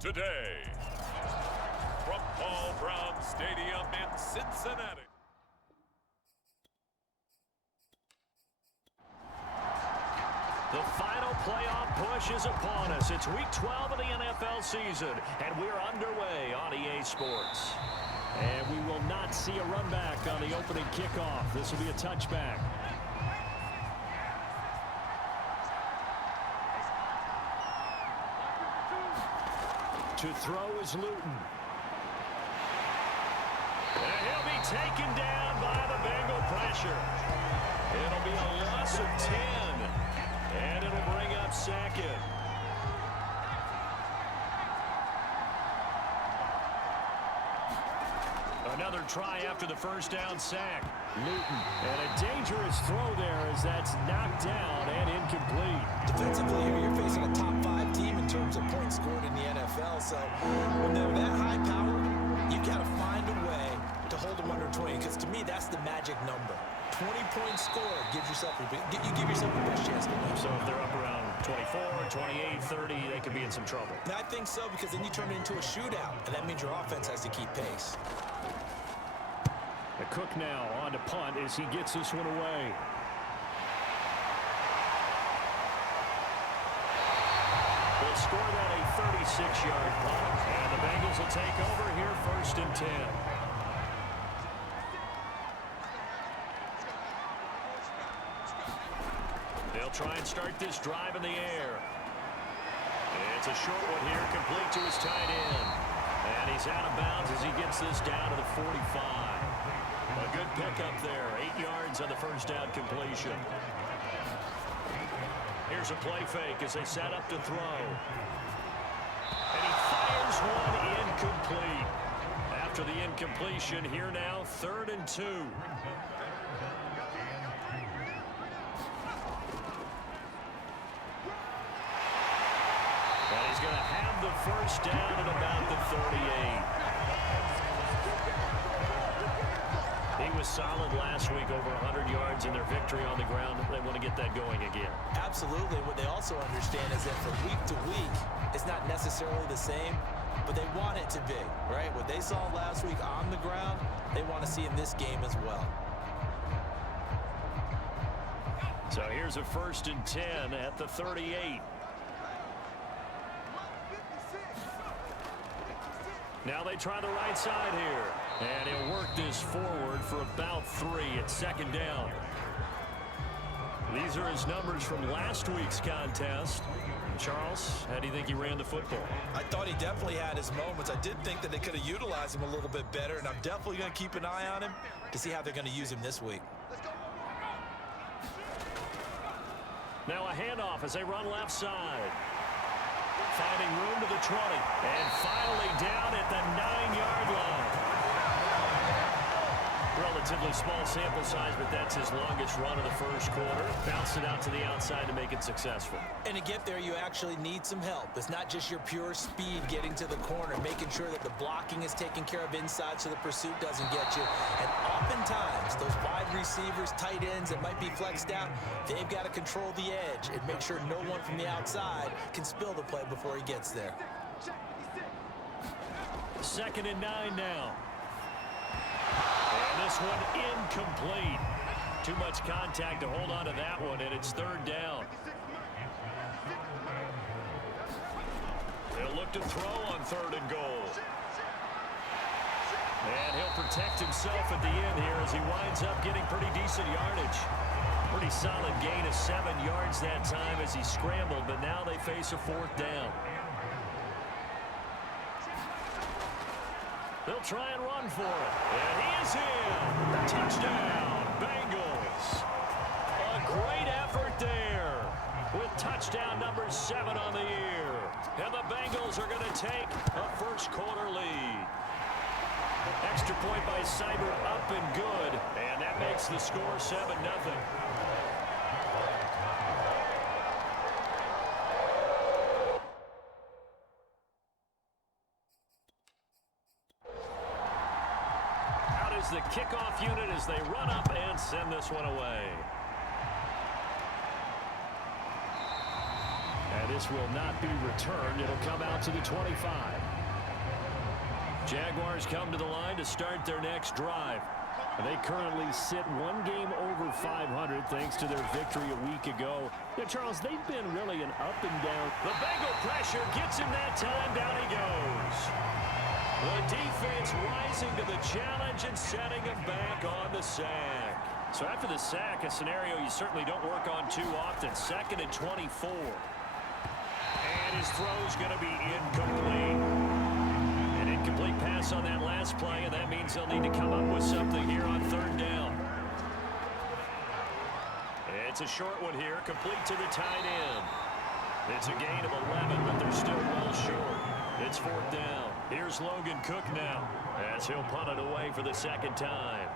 today, from Paul Brown Stadium in Cincinnati. The final playoff push is upon us. It's Week 12 of the NFL season, and we're underway on EA Sports. And we will not see a run back on the opening kickoff. This will be a touchback. To throw is Luton. And he'll be taken down by the Bengal pressure. It'll be a loss of 10. And it'll bring up second. Another try after the first down sack. Luton. And a dangerous throw there as that's knocked down and incomplete. Defensively here, you're facing a top 5 team in terms of points scored in the NFL. So when they're that high powered, you've got to find a way to hold them under 20. Because to me, that's the magic number. 20-point score gives yourself you give yourself the best chance to win. So if they're up around 24, 28, 30, they could be in some trouble. And I think so, because then you turn it into a shootout, and that means your offense has to keep pace. The Cook now on to punt as he gets this one away. They'll score that a 36-yard punt, and the Bengals will take over here 1st and 10. They'll try and start this drive in the air. It's a short one here, complete to his tight end. And he's out of bounds as he gets this down to the 45. A good pickup there, 8 yards on the first down completion. Here's a play fake as they set up to throw. And he fires one incomplete. After the incompletion, here now, 3rd and 2. And he's going to have the first down at about the 38. He was solid last week, over 100 yards in their victory on the ground. They want to get that going again. Absolutely. What they also understand is that from week to week, it's not necessarily the same, but they want it to be, right? What they saw last week on the ground, they want to see in this game as well. So here's a 1st and 10 at the 38. Now they try the right side here. And he'll work this forward for about 3 at 2nd down. These are his numbers from last week's contest. Charles, how do you think he ran the football? I thought he definitely had his moments. I did think that they could have utilized him a little bit better, and I'm definitely going to keep an eye on him to see how they're going to use him this week. Now a handoff as they run left side. Finding room to the 20. And finally down at the 9-yard line. Relatively small sample size, but that's his longest run of the first quarter. Bounced it out to the outside to make it successful. And to get there, you actually need some help. It's not just your pure speed getting to the corner, making sure that the blocking is taken care of inside so the pursuit doesn't get you. And oftentimes, those wide receivers, tight ends that might be flexed out, they've got to control the edge and make sure no one from the outside can spill the play before he gets there. 2nd and 9 now. And this one incomplete. Too much contact to hold on to that one, and it's 3rd down. They'll look to throw on 3rd and goal. And he'll protect himself at the end here as he winds up getting pretty decent yardage. Pretty solid gain of 7 yards that time as he scrambled, but now they face a 4th down. They'll try and run for it. And he is in. Touchdown, Bengals. A great effort there with touchdown number 7 on the year. And the Bengals are going to take a first quarter lead. Extra point by Cyber up and good. And that makes the score 7-0. The kickoff unit as they run up and send this one away. And this will not be returned. It'll come out to the 25. Jaguars come to the line to start their next drive. They currently sit one game over 500 thanks to their victory a week ago. Yeah, Charles, they've been really an up and down. The Bengal pressure gets him that time. Down he goes. The defense rising to the challenge and setting him back on the sack. So after the sack, a scenario you certainly don't work on too often. 2nd and 24. And his throw's going to be incomplete. An incomplete pass on that last play, and that means they'll need to come up with something here on 3rd down. It's a short one here, complete to the tight end. It's a gain of 11, but they're still well short. It's 4th down. Here's Logan Cook now, as he'll punt it away for the 2nd time.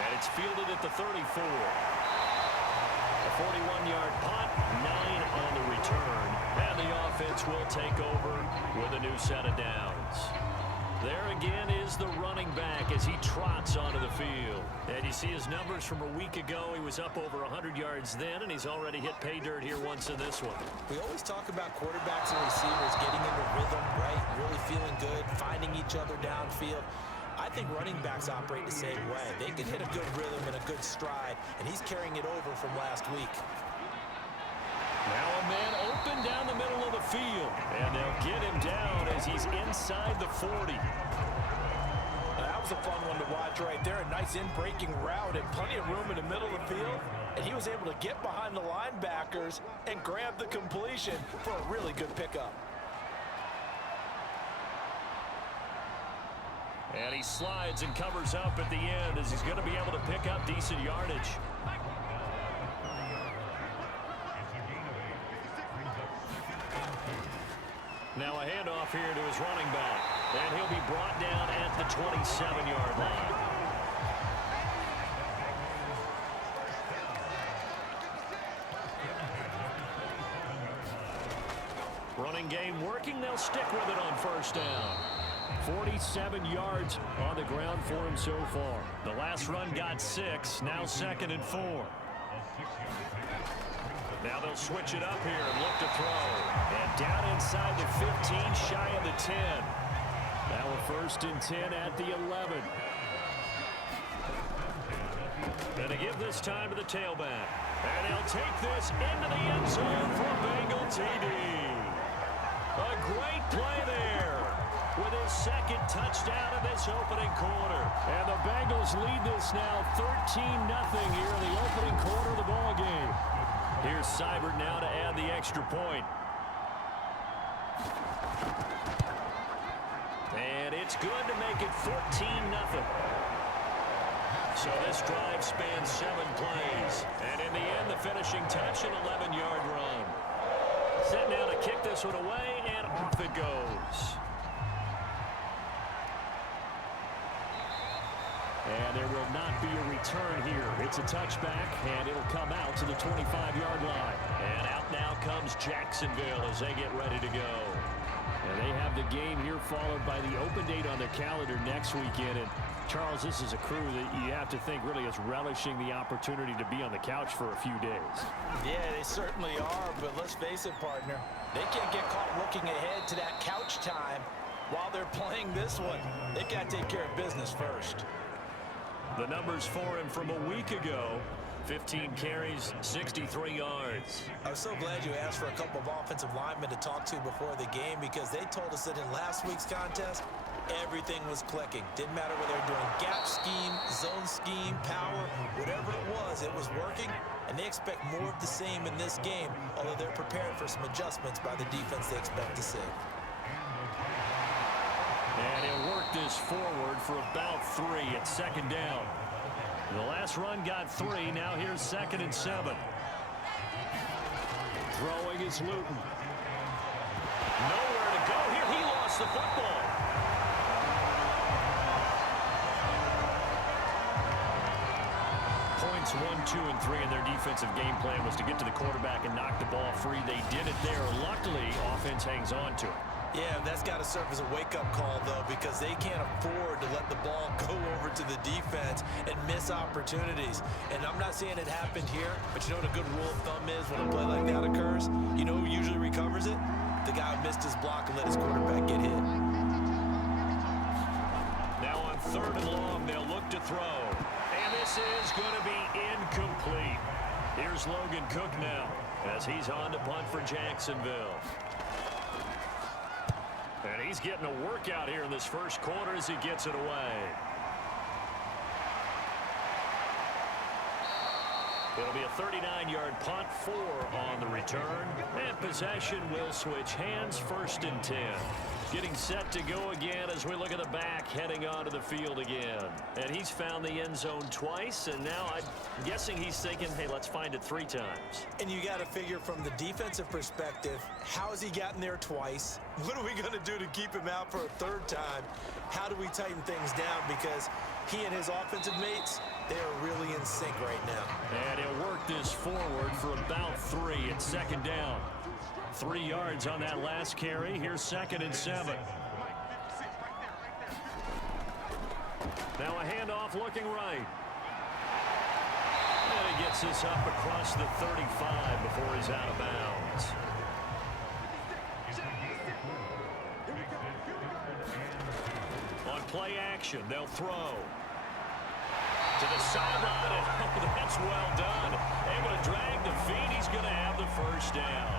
And it's fielded at the 34. A 41-yard punt, 9 on the return. And the offense will take over with a new set of downs. There again is the running back as he trots onto the field. And you see his numbers from a week ago. He was up over 100 yards then, and he's already hit pay dirt here once in this one. We always talk about quarterbacks and receivers getting into rhythm, right? Really feeling good, finding each other downfield. I think running backs operate the same way. They can hit a good rhythm and a good stride, and he's carrying it over from last week. Now a man open down the middle of the field, and they'll get him down as he's inside the 40. That was a fun one to watch right there. A nice in-breaking route and plenty of room in the middle of the field, and he was able to get behind the linebackers and grab the completion for a really good pickup. And he slides and covers up at the end as he's going to be able to pick up decent yardage. Now a handoff here to his running back. And he'll be brought down at the 27-yard line. Running game working. They'll stick with it on 1st down. 47 yards on the ground for him so far. The last run got 6. Now 2nd and 4. Now they'll switch it up here and look to throw. And down inside the 15, shy of the 10. Now a 1st and 10 at the 11. And to give this time to the tailback. And he'll take this into the end zone for a Bengal TD. A great play there with his 2nd touchdown in this opening quarter. And the Bengals lead this now 13-0 here in the opening quarter of the ballgame. Here's Seibert now to add the extra point. And it's good to make it 14-0. So this drive spans 7 plays. And in the end, the finishing touch, an 11-yard run. Set now to kick this one away, and off it goes. And there will not be a return here. It's a touchback, and it'll come out to the 25-yard line. And out now comes Jacksonville as they get ready to go. And they have the game here followed by the open date on their calendar next weekend. And Charles, this is a crew that you have to think really is relishing the opportunity to be on the couch for a few days. Yeah, they certainly are, but let's face it, partner. They can't get caught looking ahead to that couch time while they're playing this one. They've got to take care of business first. The numbers for him from a week ago, 15 carries, 63 yards. I was so glad you asked for a couple of offensive linemen to talk to before the game because they told us that in last week's contest, everything was clicking. Didn't matter whether they were doing gap scheme, zone scheme, power, whatever it was working, and they expect more of the same in this game, although they're prepared for some adjustments by the defense they expect to see. And he'll work this forward for about 3 at 2nd down. The last run got 3. Now here's 2nd and 7. Throwing is Luton. Nowhere to go here. He lost the football. Points 1, 2, and 3 in their defensive game plan was to get to the quarterback and knock the ball free. They did it there. Luckily, offense hangs on to it. Yeah, that's got to serve as a wake-up call, though, because they can't afford to let the ball go over to the defense and miss opportunities. And I'm not saying it happened here, but you know what a good rule of thumb is when a play like that occurs? You know who usually recovers it? The guy who missed his block and let his quarterback get hit. Now on 3rd and long, they'll look to throw. And this is going to be incomplete. Here's Logan Cook now as he's on to punt for Jacksonville. And he's getting a workout here in this first quarter as he gets it away. It'll be a 39-yard punt, 4 on the return. And possession will switch hands, 1st and 10. Getting set to go again as we look at the back heading onto the field again. And he's found the end zone twice, and now I'm guessing he's thinking, hey, let's find it 3 times. And you got to figure from the defensive perspective, how has he gotten there twice? What are we going to do to keep him out for a 3rd time? How do we tighten things down? Because he and his offensive mates, they are really in sync right now. And he'll work this forward for about 3. It's 2nd down. 3 yards on that last carry. Here's 2nd and 7. Now a handoff looking right. And he gets this up across the 35 before he's out of bounds. On play action, they'll throw. To the sideline, and that's well done. Able to drag the feet. He's going to have the 1st down.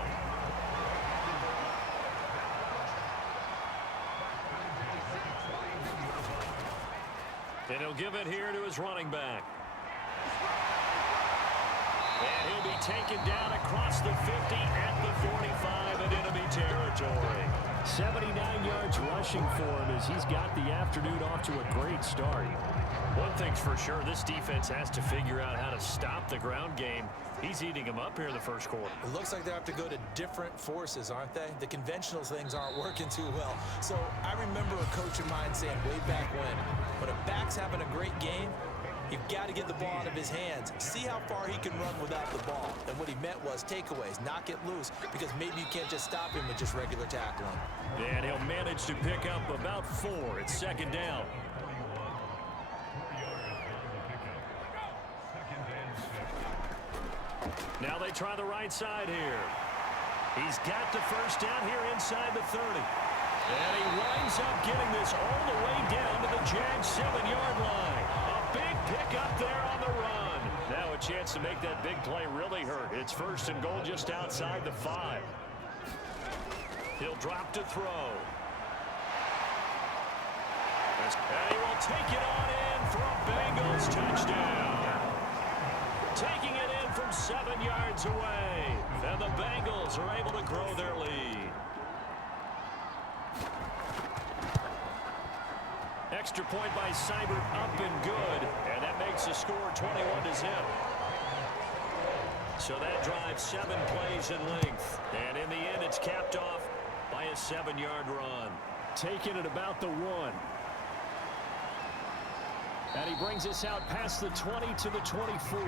And he'll give it here to his running back. And he'll be taken down across the 50 at the 45 in enemy territory. 79 yards rushing for him as he's got the afternoon off to a great start. One thing's for sure, this defense has to figure out how to stop the ground game. He's eating them up here in the first quarter. It looks like they have to go to different forces, aren't they? The conventional things aren't working too well. So I remember a coach of mine saying way back when a back's having a great game, you've got to get the ball out of his hands. See how far he can run without the ball. And what he meant was takeaways, knock it loose, because maybe you can't just stop him with just regular tackling. And he'll manage to pick up about 4. It's 2nd down. Now they try the right side here. He's got the 1st down here inside the 30. And he winds up getting this all the way down to the Jags 7-yard line. A big pickup there on the run. Now a chance to make that big play really hurt. It's 1st and goal just outside the 5. He'll drop to throw. And he will take it on in for a Bengals touchdown. Taking it in from 7 yards away. And the Bengals are able to grow their lead. Extra point by Seibert, up and good. And that makes the score 21-0. So that drives 7 plays in length. And in the end, it's capped off by a 7-yard run. Taking it about the 1. And he brings us out past the 20 to the 24.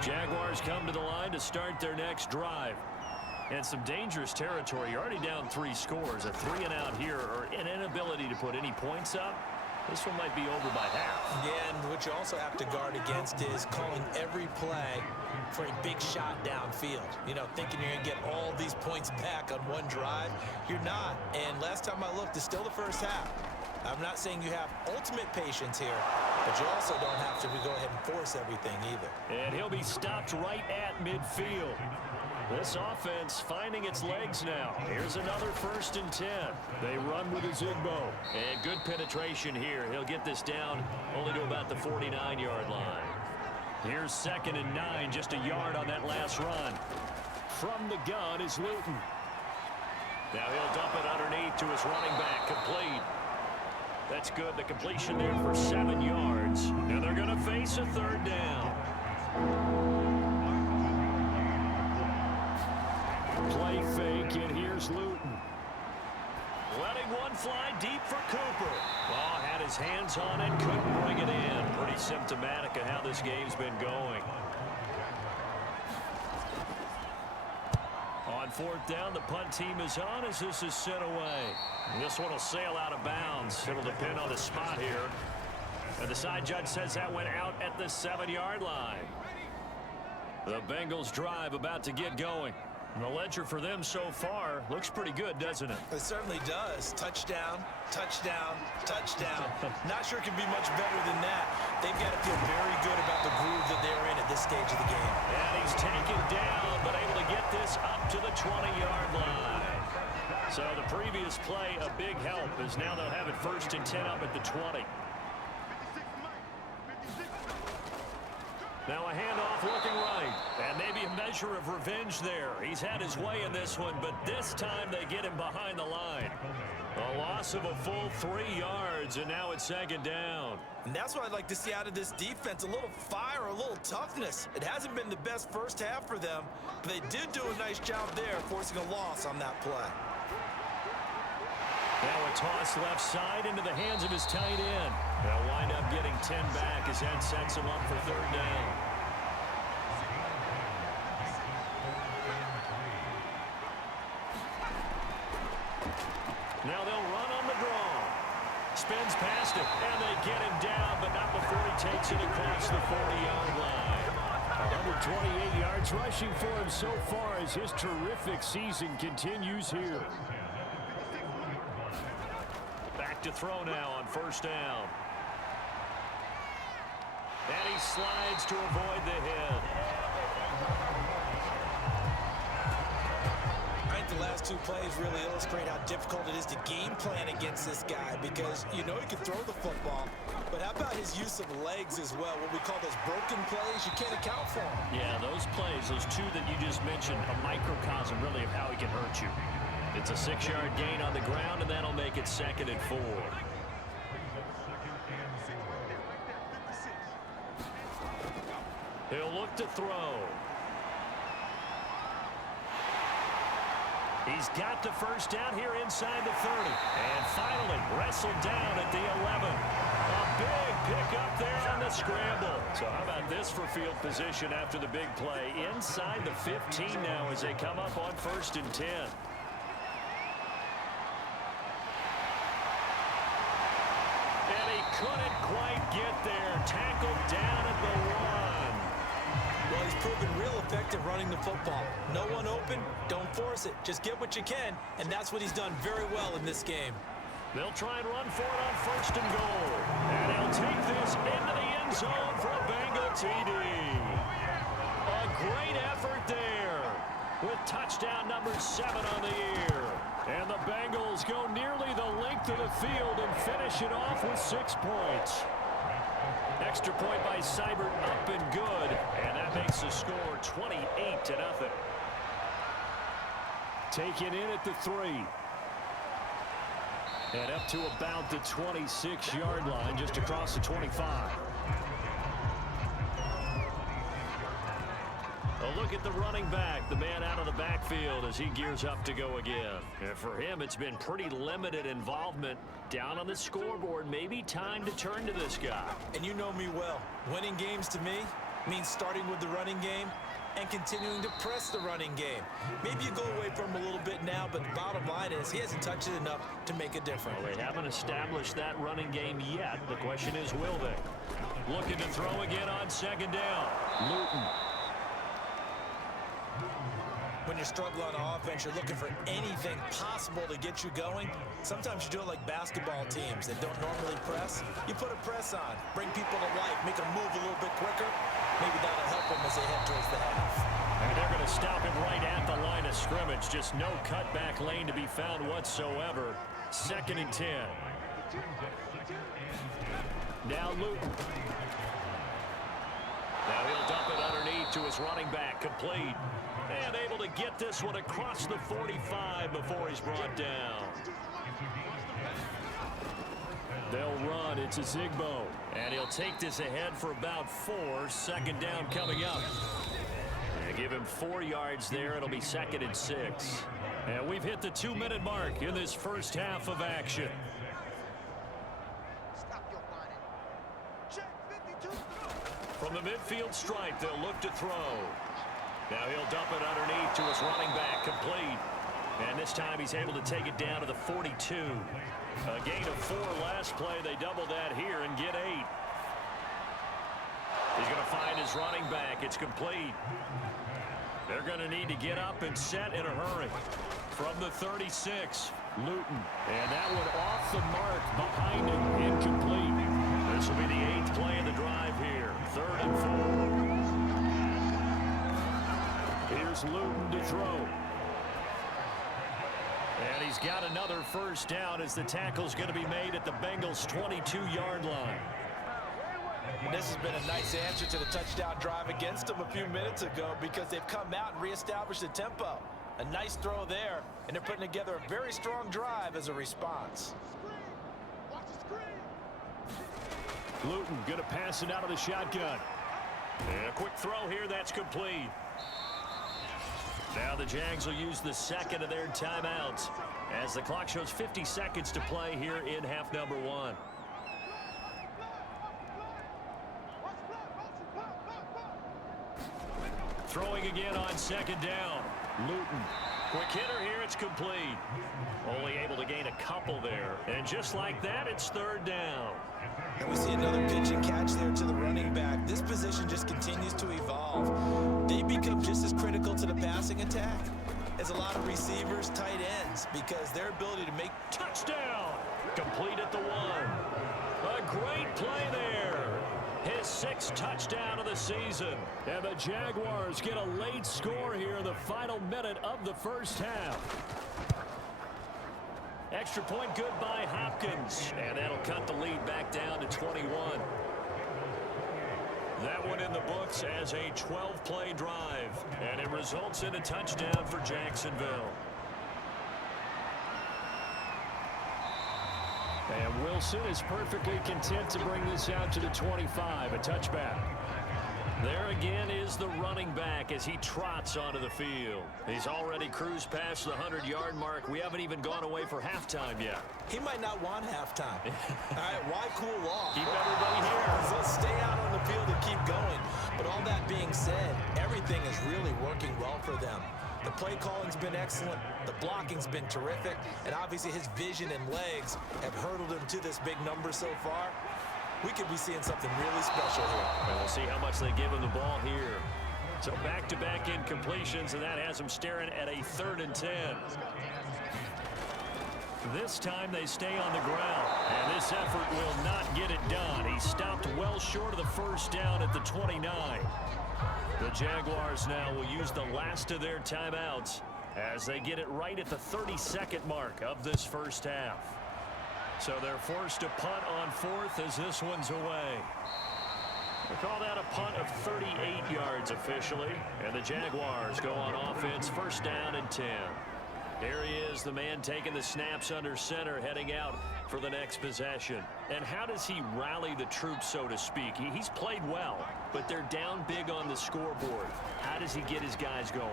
Jaguars come to the line to start their next drive. And some dangerous territory. You're already down 3 scores. A 3-and-out here, or an inability to put any points up. This one might be over by half. Yeah, and what you also have to guard against is calling every play for a big shot downfield. You know, thinking you're going to get all these points back on one drive. You're not. And last time I looked, it's still the first half. I'm not saying you have ultimate patience here, but you also don't have to go ahead and force everything either. And he'll be stopped right at midfield. This offense finding its legs now. Here's another 1st and 10. They run with a Zigbo. And good penetration here. He'll get this down only to about the 49-yard line. Here's 2nd and 9, just a yard on that last run. From the gun is Luton. Now he'll dump it underneath to his running back, complete. That's good. The completion there for 7 yards. And they're going to face a 3rd down. Play fake, and here's Luton. Letting one fly deep for Cooper. Oh, had his hands on it, couldn't bring it in. Pretty symptomatic of how this game's been going. On fourth down. The punt team is on as this is sent away. And this one will sail out of bounds. It'll depend on the spot here. And the side judge says that went out at the 7-yard line. The Bengals drive about to get going. And the ledger for them so far looks pretty good, doesn't it? It certainly does. Touchdown, touchdown, touchdown. Not sure it can be much better than that. They've got to feel very good about the groove that they're in at this stage of the game. And he's taken down, but able to get this up to the 20-yard line. So the previous play, a big help, as now they'll have it 1st and 10 up at the 20. Now a handoff looking right, and maybe a measure of revenge there. He's had his way in this one, but this time they get him behind the line. A loss of a full 3 yards, and now it's 2nd down. And that's what I'd like to see out of this defense, a little fire, a little toughness. It hasn't been the best first half for them, but they did do a nice job there, forcing a loss on that play. Now a toss left side into the hands of his tight end. They'll wind up getting 10 back as that sets him up for 3rd down. Now they'll run on the draw. Spins past it, and they get him down, but not before he takes it across the 40-yard line. 128 yards rushing for him so far as his terrific season continues here. Back to throw now on 1st down. And he slides to avoid the hit. I think the last 2 plays really illustrate how difficult it is to game plan against this guy, because you know he can throw the football, but how about his use of legs as well? What we call those broken plays, you can't account for them. Yeah, those plays, those 2 that you just mentioned, a microcosm really of how he can hurt you. It's a 6-yard gain on the ground, and that'll make it 2nd and 4. He'll look to throw. He's got the 1st down here inside the 30. And finally wrestled down at the 11. A big pickup there on the scramble. So how about this for field position after the big play? Inside the 15 now as they come up on 1st and 10. And he couldn't quite get there. Tackled down at the 1. Well, he's proven real effective running the football. No one open, don't force it. Just get what you can, and that's what he's done very well in this game. They'll try and run for it on 1st and goal. And he'll take this into the end zone for a Bengal TD. A great effort there with touchdown number 7 on the year. And the Bengals go nearly the length of the field and finish it off with 6 points. Extra point by Seibert, up and good. And that makes the score 28-0. Taken in at the 3. And up to about the 26-yard line, just across the 25. A look at the running back, the man out of the backfield as he gears up to go again. And for him, it's been pretty limited involvement. Down on the scoreboard, maybe time to turn to this guy. And you know me well. Winning games to me means starting with the running game and continuing to press the running game. Maybe you go away from him a little bit now, but the bottom line is he hasn't touched it enough to make a difference. Well, they haven't established that running game yet. The question is, will they? Looking to throw again on 2nd down. Luton. When you're struggling on offense, you're looking for anything possible to get you going. Sometimes you do it like basketball teams that don't normally press. You put a press on, bring people to life, make them move a little bit quicker. Maybe that'll help them as they head towards the half. And they're going to stop him right at the line of scrimmage. Just no cutback lane to be found whatsoever. 2nd and 10. Now Luton. Now he'll dump it underneath to his running back, complete. And able to get this one across the 45 before he's brought down. They'll run. It's a Zigbo. And he'll take this ahead for about 4. 2nd down coming up. And give him 4 yards there. It'll be 2nd and 6. And we've hit the 2-minute mark in this first half of action. From the midfield stripe, they'll look to throw. Now he'll dump it underneath to his running back, complete. And this time he's able to take it down to the 42. A gain of 4 last play. They double that here and get 8. He's going to find his running back. It's complete. They're going to need to get up and set in a hurry. From the 36, Luton. And that one off the mark behind him, incomplete. This will be the 8th play of the drive here. 3rd and 4. Here's Luton to throw. And he's got another first down as the tackle's going to be made at the Bengals' 22-yard line. And this has been a nice answer to the touchdown drive against them a few minutes ago because they've come out and reestablished the tempo. A nice throw there, and they're putting together a very strong drive as a response. Luton going to pass it out of the shotgun. And a quick throw here, that's complete. Now the Jags will use the second of their timeouts as the clock shows 50 seconds to play here in half number 1. Throwing again on 2nd down. Luton. Quick hitter here, it's complete. Only able to gain a couple there. And just like that, it's 3rd down. And we see another pitch and catch there to the running back. This position just continues to evolve. They become just as critical to the passing attack as a lot of receivers, tight ends, because their ability to make touchdown. Complete at the 1. A great play there. His 6th touchdown of the season. And the Jaguars get a late score here in the final minute of the first half. Extra point good by Hopkins. And that'll cut the lead back down to 21. That one in the books as a 12-play drive. And it results in a touchdown for Jacksonville. And Wilson is perfectly content to bring this out to the 25, a touchback. There again is the running back as he trots onto the field. He's already cruised past the 100-yard mark. We haven't even gone away for halftime yet. He might not want halftime. All right, why cool off? Keep everybody here. Let's stay out on the field and keep going. But all that being said, everything is really working well for them. The play calling's been excellent, the blocking's been terrific, and obviously his vision and legs have hurdled him to this big number so far. We could be seeing something really special here. And we'll see how much they give him the ball here. So back-to-back incompletions, and that has him staring at a 3rd and 10. This time they stay on the ground, and this effort will not get it done. He stopped well short of the first down at the 29. The Jaguars now will use the last of their timeouts as they get it right at the 32nd mark of this first half. So they're forced to punt on 4th as this one's away. We'll call that a punt of 38 yards officially. And the Jaguars go on offense, 1st down and 10. Here he is, the man taking the snaps under center, heading out for the next possession. And how does he rally the troops, so to speak? He's played well, but they're down big on the scoreboard. How does he get his guys going?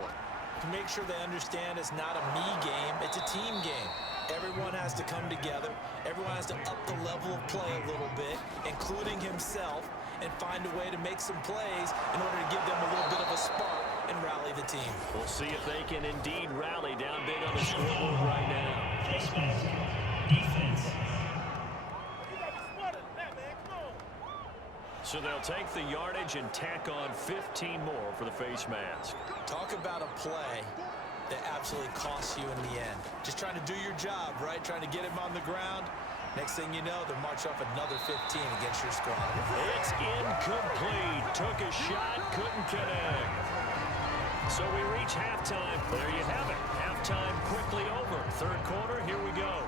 To make sure they understand it's not a me game, it's a team game. Everyone has to come together. Everyone has to up the level of play a little bit, including himself, and find a way to make some plays in order to give them a little bit of a spark and rally the team. We'll see if they can indeed rally down big on the scoreboard right now. Defense. So they'll take the yardage and tack on 15 more for the face mask. Talk about a play that absolutely costs you in the end. Just trying to do your job, right? Trying to get him on the ground. Next thing you know, they'll march off another 15 against your squad. It's incomplete. Took a shot, couldn't connect. So we reach halftime. There you have it. Halftime quickly over. 3rd quarter, here we go.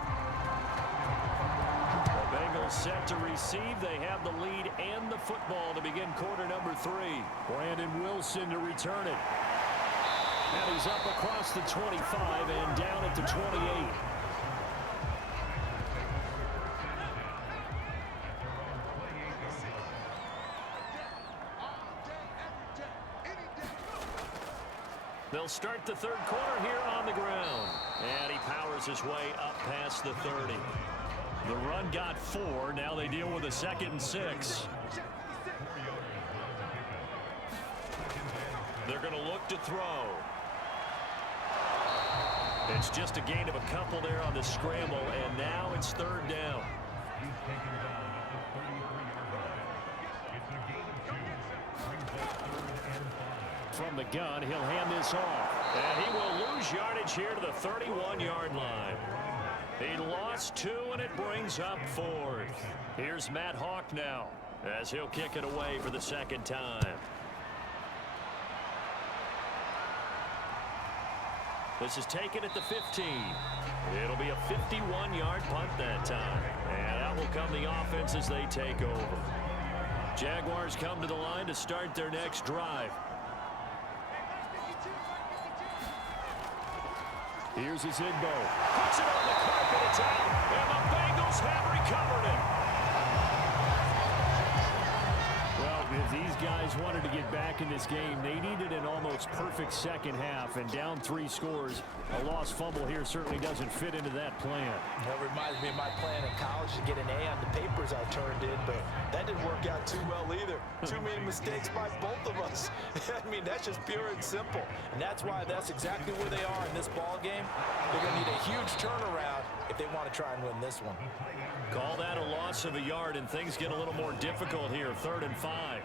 The Bengals set to receive. They have the lead and the football to begin quarter number 3. Brandon Wilson to return it. And he's up across the 25 and down at the 28. They'll start the 3rd quarter here on the ground. And he powers his way up past the 30. The run got 4. Now they deal with a 2nd and 6. They're going to look to throw. It's just a gain of a couple there on the scramble, and now it's third down. From the gun, he'll hand this off. And he will lose yardage here to the 31-yard line. He lost 2, and it brings up 4th. Here's Matt Hawk now, as he'll kick it away for the second time. This is taken at the 15. It'll be a 51-yard punt that time. And out will come the offense as they take over. Jaguars come to the line to start their next drive. Here's Zigbo. Puts it on the carpet. It's out. And the Bengals have recovered it. Well, if these guys wanted to get back in this game, they needed an almost perfect second half, and down 3 scores. A lost fumble here certainly doesn't fit into that plan. That reminds me of my plan in college to get an A on the papers I turned in, but that didn't work out too well either. Too many mistakes by both of us. I mean, that's just pure and simple. And that's why that's exactly where they are in this ball game. They're going to need a huge turnaround if they want to try and win this one. Call that a loss of a yard, and things get a little more difficult here. 3rd and 5.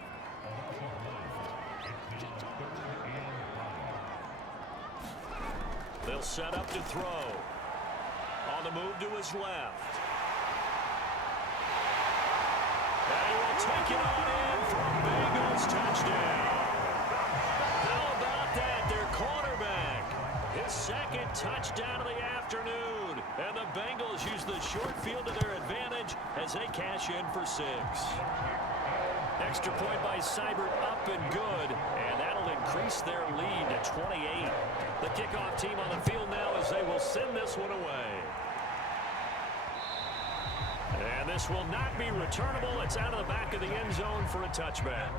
They'll set up to throw. On the move to his left. And he will take it on in for a Bengals touchdown. How about that? Their quarterback. His second touchdown of the afternoon. And the Bengals use the short field to their advantage as they cash in for 6. Extra point by Seibert, up and good. And that'll increase their lead to 28. The kickoff team on the field now as they will send this one away. And this will not be returnable. It's out of the back of the end zone for a touchback.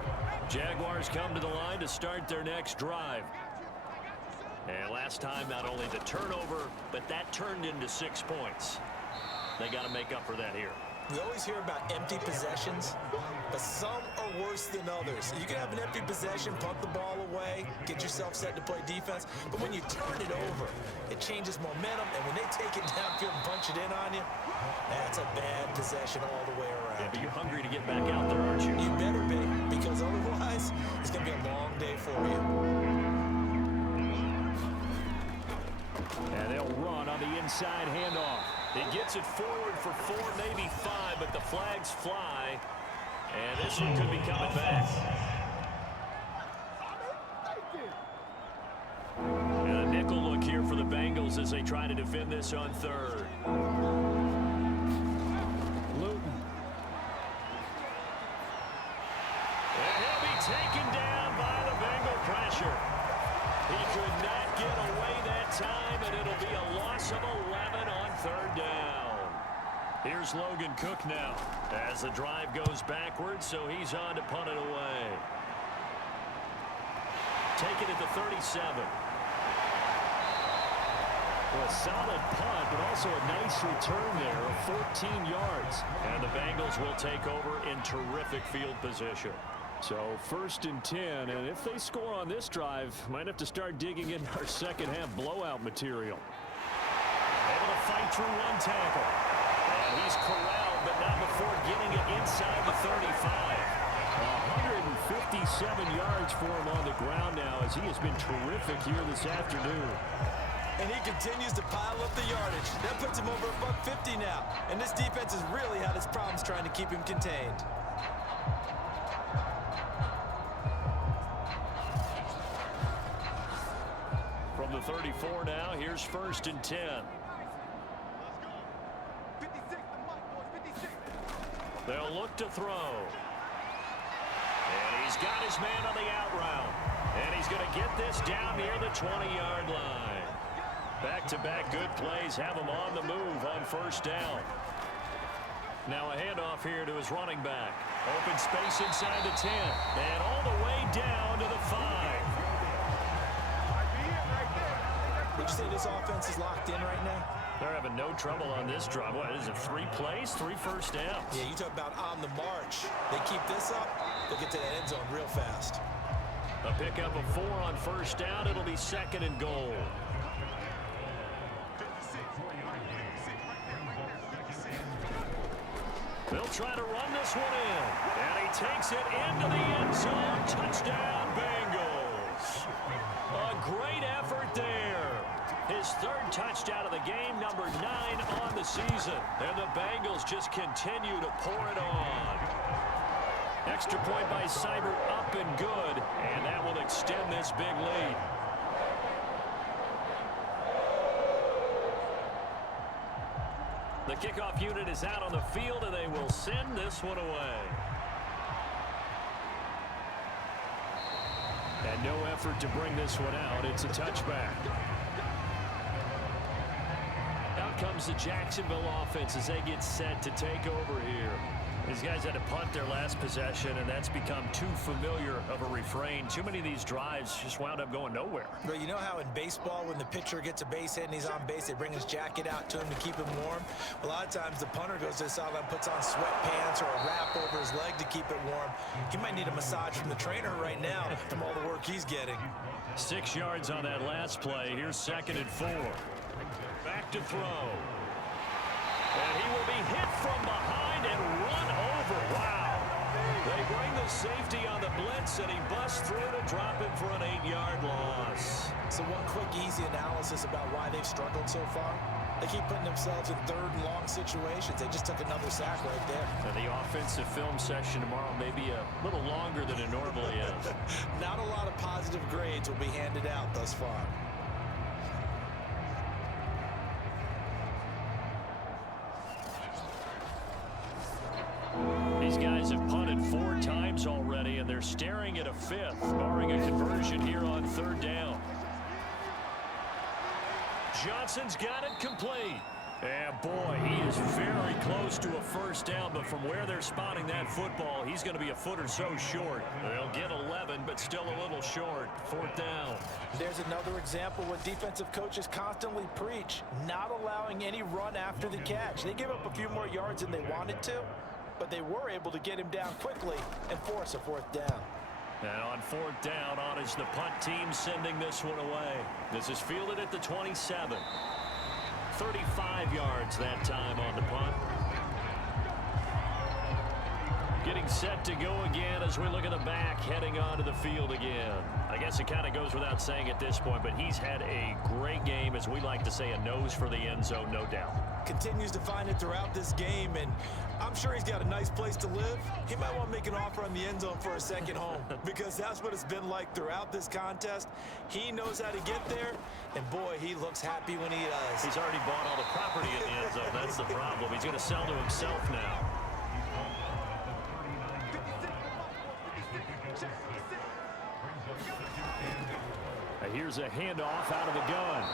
Jaguars come to the line to start their next drive. And last time, not only the turnover, but that turned into 6 points. They got to make up for that here. We always hear about empty possessions, but some are worse than others. You can have an empty possession, punt the ball away, get yourself set to play defense, but when you turn it over, it changes momentum, and when they take it downfield and punch it in on you, that's a bad possession all the way around. Yeah, but you're hungry to get back out there, aren't you? You better be, because otherwise, it's going to be a long day for you. And they'll run on the inside handoff. He gets it forward for 4, maybe 5, but the flags fly. And this one could be coming back. And a nickel look here for the Bengals as they try to defend this on 3rd. Luton. And he'll be taken down by the Bengal pressure. He could not get away that time, and it'll be a loss of 11 on 3rd down. Here's Logan Cook now as the drive goes backwards, so he's on to punt it away. Take it at the 37. Well, a solid punt, but also a nice return there of 14 yards. And the Bengals will take over in terrific field position. So 1st and 10, and if they score on this drive, might have to start digging in our second half blowout material. Able to fight through one tackle. And he's corralled, but not before getting it inside the 35. 157 yards for him on the ground now as he has been terrific here this afternoon. And he continues to pile up the yardage. That puts him over $150 now. And this defense has really had its problems trying to keep him contained. From the 34 now, here's 1st and 10. They'll look to throw. And he's got his man on the out route. And he's going to get this down near the 20-yard line. Back-to-back good plays have him on the move on 1st down. Now a handoff here to his running back. Open space inside the 10. And all the way down to the 5. Would you say this offense is locked in right now? They're having no trouble on this drive. What is it, 3 plays, 3 first downs? Yeah, you talk about on the march. They keep this up, they'll get to that end zone real fast. A pickup of 4 on first down. It'll be 2nd and goal. They'll try to run this one in. And he takes it into the end zone. Touchdown, Bengals. A great effort there. His 3rd touchdown of the game, number 9 on the season. And the Bengals just continue to pour it on. Extra point by Seibert, up and good. And that will extend this big lead. The kickoff unit is out on the field, and they will send this one away. And no effort to bring this one out. It's a touchback. Out comes the Jacksonville offense as they get set to take over here. These guys had to punt their last possession, and that's become too familiar of a refrain. Too many of these drives just wound up going nowhere. But you know how in baseball, when the pitcher gets a base hit and he's on base, they bring his jacket out to him to keep him warm? A lot of times the punter goes to the sideline, puts on sweatpants or a wrap over his leg to keep it warm. He might need a massage from the trainer right now from all the work he's getting. 6 yards on that last play. Here's 2nd and 4. Back to throw. And he will be hit from behind and run over. Wow. They bring the safety on the blitz, and he busts through to drop him for an 8-yard loss. So one quick, easy analysis about why they've struggled so far. They keep putting themselves in 3rd and long situations. They just took another sack right there. And the offensive film session tomorrow may be a little longer than it normally is. Not a lot of positive grades will be handed out thus far. These guys have punted 4 times already, and they're staring at a 5th, barring a conversion here on 3rd down. Johnson's got it complete. And boy, he is very close to a 1st down, but from where they're spotting that football, he's going to be a foot or so short. They'll get 11, but still a little short. 4th down. There's another example what defensive coaches constantly preach, not allowing any run after the catch. They gave up a few more yards than they wanted to, but they were able to get him down quickly and force a 4th down. And on 4th down, on is the punt team sending this one away. This is fielded at the 27. 35 yards that time on the punt. Getting set to go again as we look at the back, heading onto the field again. I guess it kind of goes without saying at this point, but he's had a great game, as we like to say, a nose for the end zone, no doubt. Continues to find it throughout this game, and I'm sure he's got a nice place to live. He might want to make an offer on the end zone for a second home, because that's what it's been like throughout this contest. He knows how to get there, and boy, he looks happy when he does. He's already bought all the property in the end zone. That's the problem. He's going to sell to himself now. Here's a handoff out of the gun.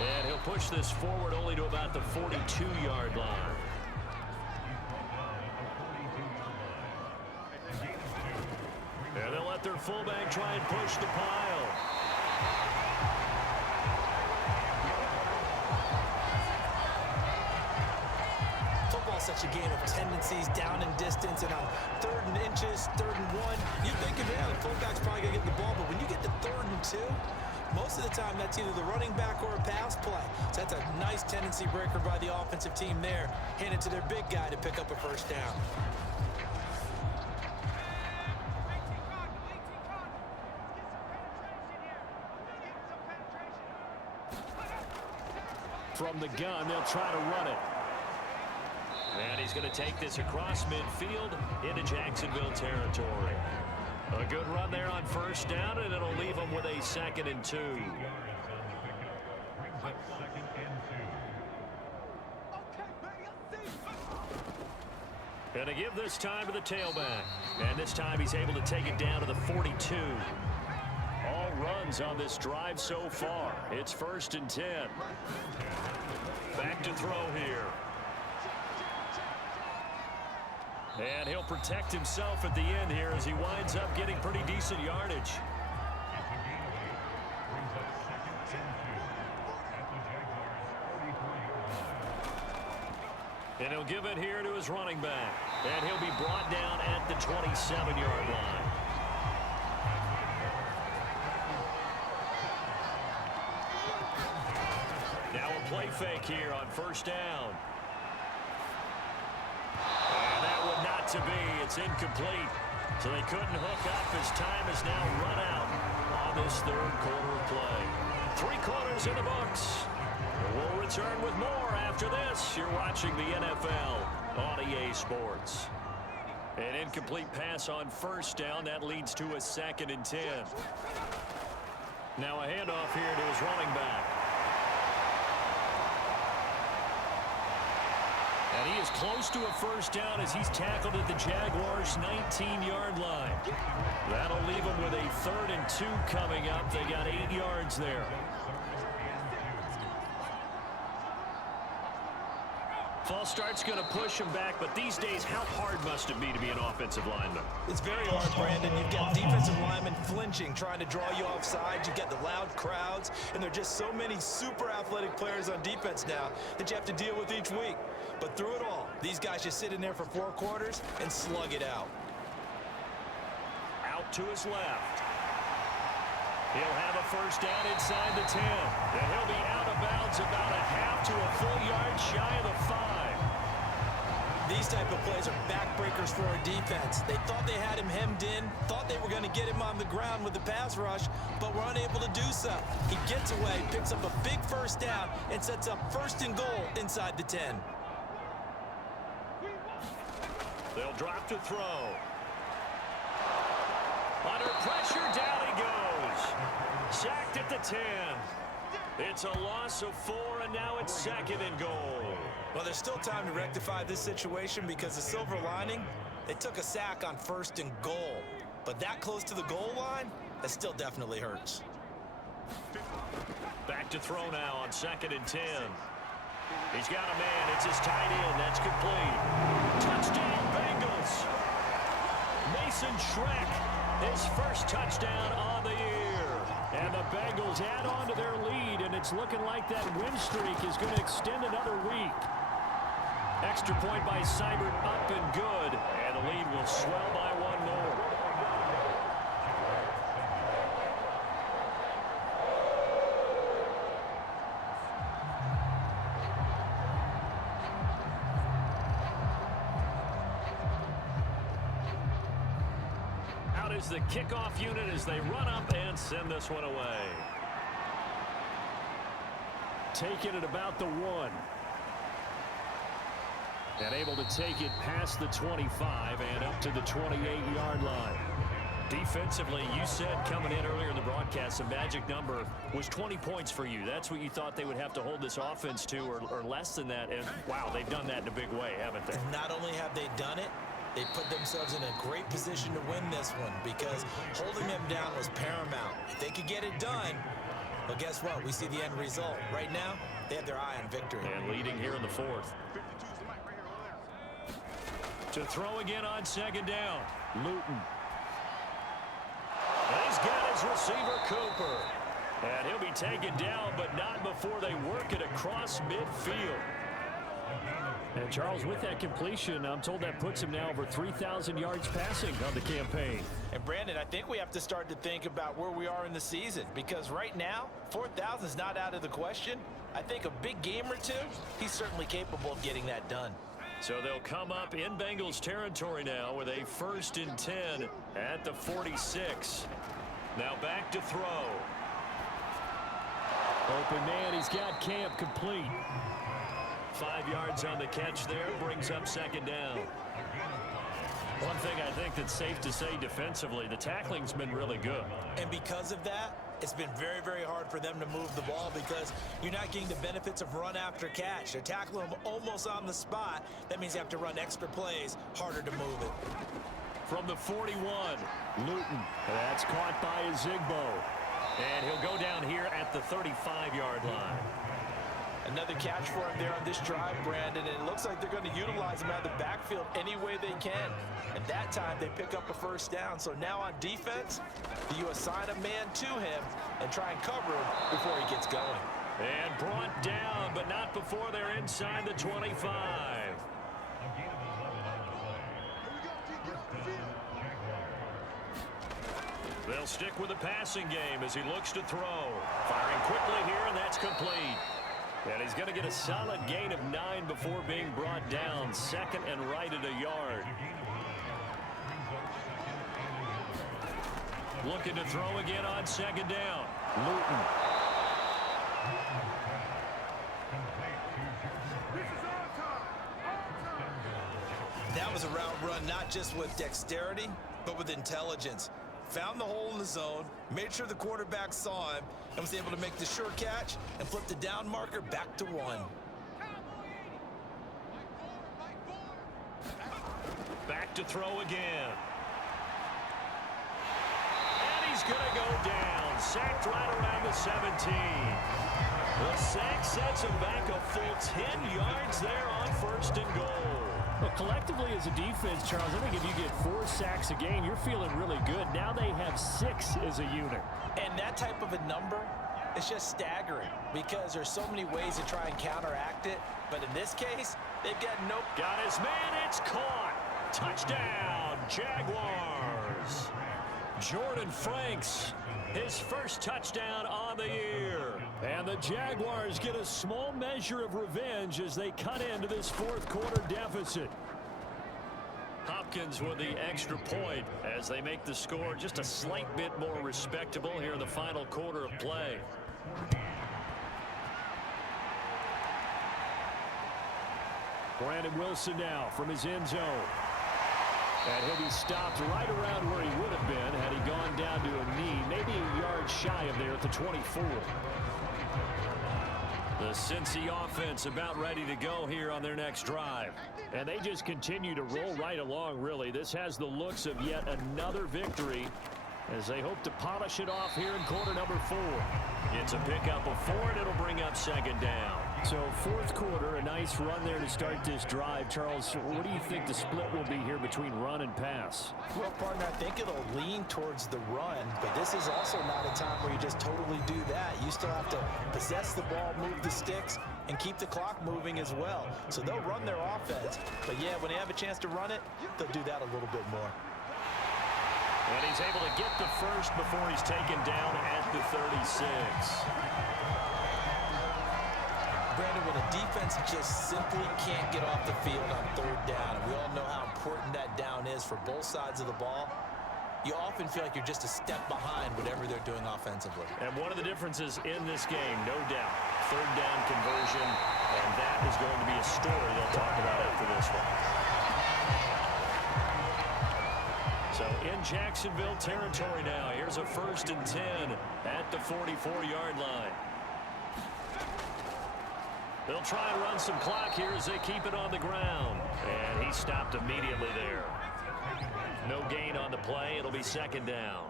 And he'll push this forward only to about the 42-yard line. And they'll let their fullback try and push the pile. Football's such a game of tendencies, down and distance, and on 3rd and inches, 3rd and 1, you think of, yeah, the fullback's probably going to get the ball, but when you get to 3rd and 2, most of the time that's either the running back or a pass play. So that's a nice tendency breaker by the offensive team there. Hand it to their big guy to pick up a 1st down. From the gun, they'll try to run it. And he's going to take this across midfield into Jacksonville territory. A good run there on 1st down, and it'll leave him with a 2nd and 2. And to give this time to the tailback. And this time he's able to take it down to the 42. All runs on this drive so far. It's 1st and 10. Back to throw here. And he'll protect himself at the end here as he winds up getting pretty decent yardage. And he'll give it here to his running back. And he'll be brought down at the 27-yard line. play fake here on first down. And that would not to be. It's incomplete. So they couldn't hook up as time is now run out on this third quarter of play. 3 quarters in the books. We'll return with more after this. You're watching the NFL on EA Sports. An incomplete pass on first down. That leads to a 2nd and 10. Now a handoff here to his running back. And he is close to a first down as he's tackled at the Jaguars' 19-yard line. That'll leave him with a 3rd and 2 coming up. They got 8 yards there. False start's going to push him back, but these days, how hard must it be to be an offensive lineman? It's very hard, Brandon. You've got defensive linemen flinching, trying to draw you off sides. You've got the loud crowds, and there are just so many super athletic players on defense now that you have to deal with each week. But through it all, these guys just sit in there for 4 quarters and slug it out. Out to his left. He'll have a first down inside the 10. And he'll be out of bounds about a half to a full yard shy of the 5. These type of plays are backbreakers for a defense. They thought they had him hemmed in, thought they were going to get him on the ground with the pass rush, but were unable to do so. He gets away, picks up a big first down, and sets up 1st and goal inside the 10. They'll drop to throw. Under pressure, down he goes. Sacked at the 10. It's a loss of 4, and now it's 2nd and goal. Well, there's still time to rectify this situation because the silver lining, they took a sack on 1st and goal. But that close to the goal line, that still definitely hurts. Back to throw now on 2nd and 10. He's got a man. It's his tight end. That's complete. Touchdown, Bengals. Mason Schreck, his first touchdown on the year. And the Bengals add on to their lead, and it's looking like that win streak is going to extend another week. Extra point by Seibert, up and good, and the lead will swell by 1 more. Out is the kickoff unit as they run up and send this one away. Taking it about the 1. And able to take it past the 25 and up to the 28-yard line. Defensively, you said coming in earlier in the broadcast, the magic number was 20 points for you. That's what you thought they would have to hold this offense to, or less than that. And, wow, they've done that in a big way, haven't they? And not only have they done it, they put themselves in a great position to win this one because holding them down was paramount. If they could get it done, well, guess what? We see the end result. Right now, they have their eye on victory. And leading here in the 4th. To throw again on 2nd down. Luton. And he's got his receiver, Cooper. And he'll be taken down, but not before they work it across midfield. And Charles, with that completion, I'm told that puts him now over 3,000 yards passing on the campaign. And Brandon, I think we have to start to think about where we are in the season because right now, 4,000 is not out of the question. I think a big game or 2, he's certainly capable of getting that done. So they'll come up in Bengals territory now with a 1st and 10 at the 46. Now back to throw. Open man, he's got Camp complete. 5 yards on the catch there, brings up 2nd down. One thing I think that's safe to say defensively, the tackling's been really good. And because of that, it's been very, very hard for them to move the ball because you're not getting the benefits of run after catch. They're tackling them almost on the spot. That means you have to run extra plays, harder to move it. From the 41, Luton. That's caught by Zigbo. and he'll go down here at the 35-yard line. Another catch for him there on this drive, Brandon, and it looks like they're going to utilize him out of the backfield any way they can. And that time they pick up a first down. So now on defense, you assign a man to him and try and cover him before he gets going. And brought down, but not before they're inside the 25. They'll stick with the passing game as he looks to throw. Firing quickly here, and that's complete. And he's going to get a solid gain of 9 before being brought down. Second and right at a yard. Looking to throw again on second down. Luton. That was a route run not just with dexterity, but with intelligence. Found the hole in the zone, made sure the quarterback saw him, and was able to make the sure catch and flip the down marker back to 1. Back to throw again. And he's going to go down. Sacked right around the 17. The sack sets him back a full 10 yards there on first and goal. Well, collectively as a defense, Charles, I think if you get 4 sacks a game, you're feeling really good. Now they have 6 as a unit. And that type of a number is just staggering because there's so many ways to try and counteract it. But in this case, they've got no... Got his man, it's caught. Touchdown, Jaguars. Jordan Franks, his first touchdown on the year. And the Jaguars get a small measure of revenge as they cut into this fourth quarter deficit. Hopkins with the extra point as they make the score just a slight bit more respectable here in the final quarter of play. Brandon Wilson now from his end zone. And he'll be stopped right around where he would have been had he gone down to a knee, maybe a yard shy of there at the 24. The Cincy offense about ready to go here on their next drive. And they just continue to roll right along, really. This has the looks of yet another victory as they hope to polish it off here in quarter number 4. It's a pickup of 4, and it'll bring up second down. So fourth quarter, a nice run there to start this drive. Charles, what do you think the split will be here between run and pass? Well, partner, I think it'll lean towards the run, but this is also not a time where you just totally do that. You still have to possess the ball, move the sticks, and keep the clock moving as well. So they'll run their offense, but yeah, when they have a chance to run it, they'll do that a little bit more. And he's able to get the first before he's taken down at the 36. Brandon, when a defense just simply can't get off the field on third down, and we all know how important that down is for both sides of the ball, you often feel like you're just a step behind whatever they're doing offensively. And one of the differences in this game, no doubt, third down conversion, and that is going to be a story they'll talk about after this one. So in Jacksonville territory now, here's a 1st and 10 at the 44-yard line. They'll try and run some clock here as they keep it on the ground. And he stopped immediately there. No gain on the play. It'll be second down.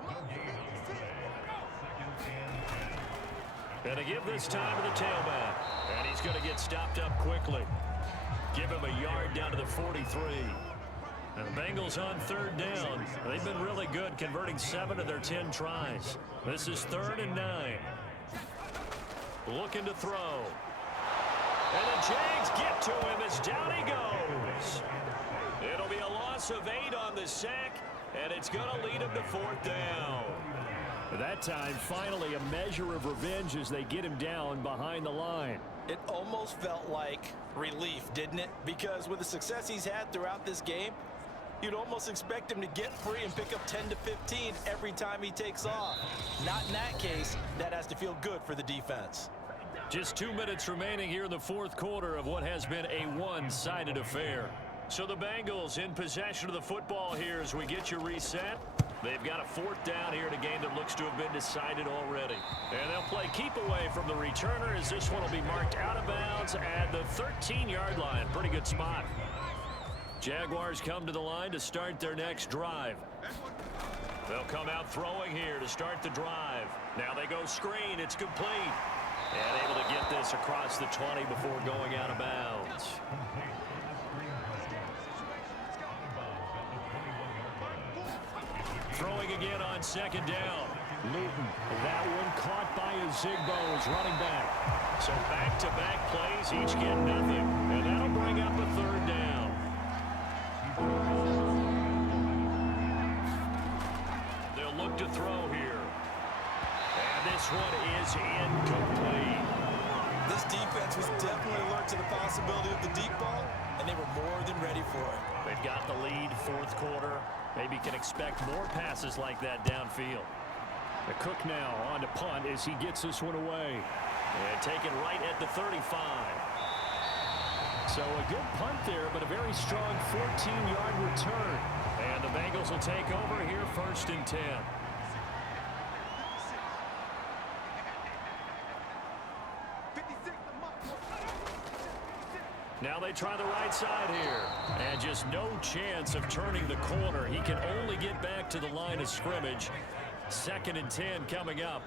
And to give this time to the tailback. And he's going to get stopped up quickly. Give him a yard down to the 43. And the Bengals on third down. They've been really good, converting 7 of their 10 tries. This is 3rd and 9. Looking to throw. And the Jags get to him as down he goes. It'll be a loss of 8 on the sack, and it's going to lead him to 4th down. That time, finally, a measure of revenge as they get him down behind the line. It almost felt like relief, didn't it? Because with the success he's had throughout this game, you'd almost expect him to get free and pick up 10 to 15 every time he takes off. Not in that case. That has to feel good for the defense. Just 2 minutes remaining here in the fourth quarter of what has been a one-sided affair. So the Bengals in possession of the football here as we get you reset. They've got a 4th down here in a game that looks to have been decided already. And they'll play keep away from the returner as this one will be marked out of bounds at the 13-yard line. Pretty good spot. Jaguars come to the line to start their next drive. They'll come out throwing here to start the drive. Now they go screen. It's complete. And able to get this across the 20 before going out of bounds. Throwing again on second down. Luton, that one caught by Zigbo as running back. So back-to-back plays, each get nothing. And that'll bring up a 3rd down. They'll look to throw here. And this one is incomplete. This defense was definitely alert to the possibility of the deep ball, and they were more than ready for it. They've got the lead, fourth quarter. Maybe can expect more passes like that downfield. The Cook now on to punt as he gets this one away. And taken right at the 35. So a good punt there, but a very strong 14-yard return. And the Bengals will take over here, 1st and 10. Now they try the right side here. And just no chance of turning the corner. He can only get back to the line of scrimmage. 2nd and 10 coming up.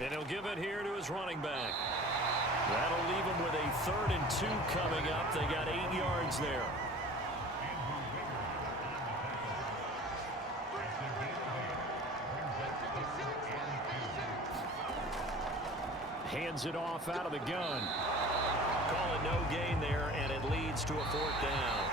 And he'll give it here to his running back. That'll leave him with a 3rd and 2 coming up. They got 8 yards there. Hands it off out of the gun. Call it no gain there, and it leads to a 4th down.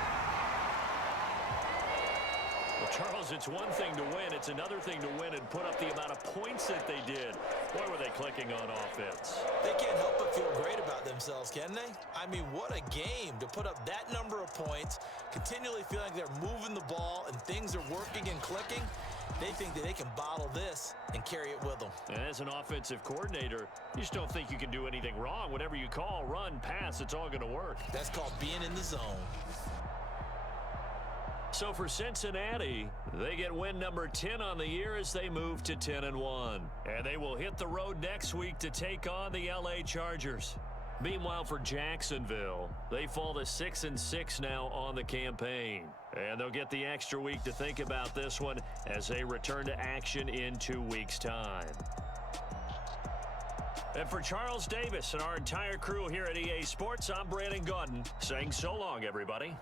Well, Charles, it's one thing to win. It's another thing to win and put up the amount of points that they did. Boy, were they clicking on offense. They can't help but feel great about themselves, can they? I mean, what a game to put up that number of points, continually feeling like they're moving the ball and things are working and clicking. They think that they can bottle this and carry it with them. And as an offensive coordinator, you just don't think you can do anything wrong. Whatever you call, run, pass, it's all going to work. That's called being in the zone. So for Cincinnati, they get win number 10 on the year as they move to 10-1. And they will hit the road next week to take on the LA Chargers. Meanwhile, for Jacksonville, they fall to 6-6 now on the campaign. And they'll get the extra week to think about this one as they return to action in 2 weeks' time. And for Charles Davis and our entire crew here at EA Sports, I'm Brandon Gaudin saying so long, everybody.